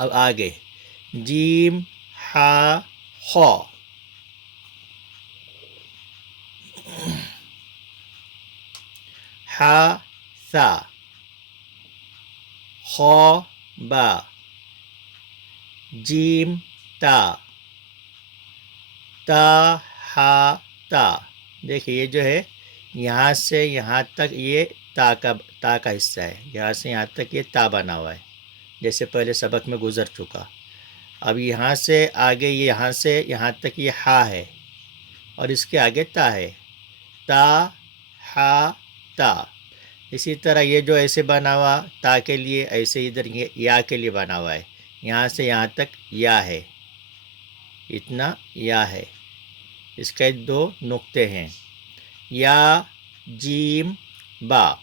اب آگے جیم ہا خو، ہا سا، خو با، جیم تا، تا ہا تا. دیکھیے یہ جو ہے یہاں سے یہاں تک یہ تا کا حصہ ہے، یہاں سے یہاں تک یہ تا بنا ہوا ہے جیسے پہلے سبق میں گزر چکا. اب یہاں سے آگے یہاں سے یہاں تک یہ ہا ہے اور اس کے آگے تا ہے، تا ہا تا. اسی طرح یہ جو ایسے بنا ہوا تا کے لیے، ایسے ادھر یہ یا کے لیے بنا ہوا ہے، یہاں سے یہاں تک یا ہے، اتنا یا ہے. اس کے دو نقطے ہیں، یا جیم با.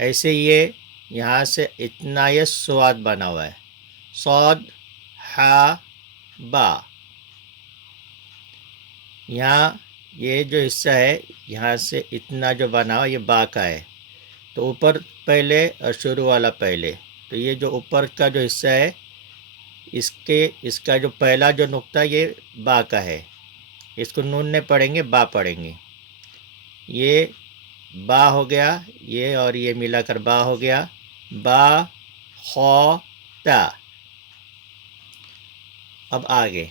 ایسے یہ یہاں سے اتنا یہ سواد بنا ہوا ہے، صاد ہا با. یہاں یہ جو حصہ ہے یہاں سے اتنا جو بنا ہوا یہ با کا ہے، تو اوپر پہلے اور شروع والا پہلے. تو یہ جو اوپر کا جو حصہ ہے اس کا جو پہلا جو نقطہ یہ با کا ہے، اس کو نون نہیں پڑھیں گے، با پڑھیں گے. یہ با ہو گیا، یہ اور یہ ملا کر با ہو گیا، با خو تا. اب آگے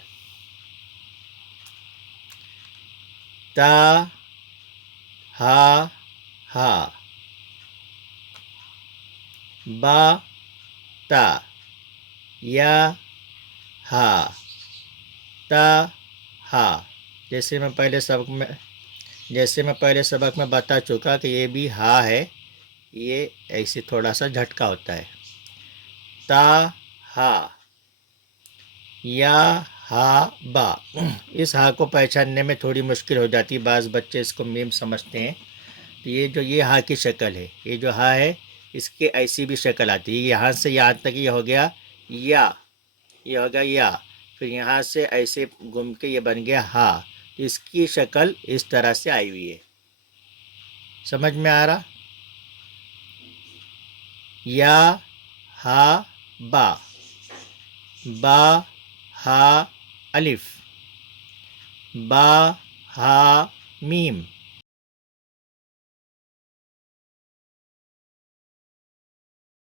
تا ہا ہا، با تا، یا ہا، تا ہا. جیسے میں پہلے سبق میں بتا چکا کہ یہ بھی ہا ہے، یہ ایسے تھوڑا سا جھٹکا ہوتا ہے. تا ہا، یا ہا با. اس ہا کو پہچاننے میں تھوڑی مشکل ہو جاتی ہے، بعض بچے اس کو میم سمجھتے ہیں. تو یہ جو یہ ہا کی شکل ہے، یہ جو ہا ہے اس کی ایسی بھی شکل آتی ہے. یہاں سے یہاں تک یہ ہو گیا یا، یہ ہو گیا یا، پھر یہاں سے ایسے گھوم کے یہ بن گیا ہا. اس کی شکل اس طرح سے آئی ہوئی ہے. سمجھ میں آ رہا؟ یا ہا با، با ہا الف، با ہا میم،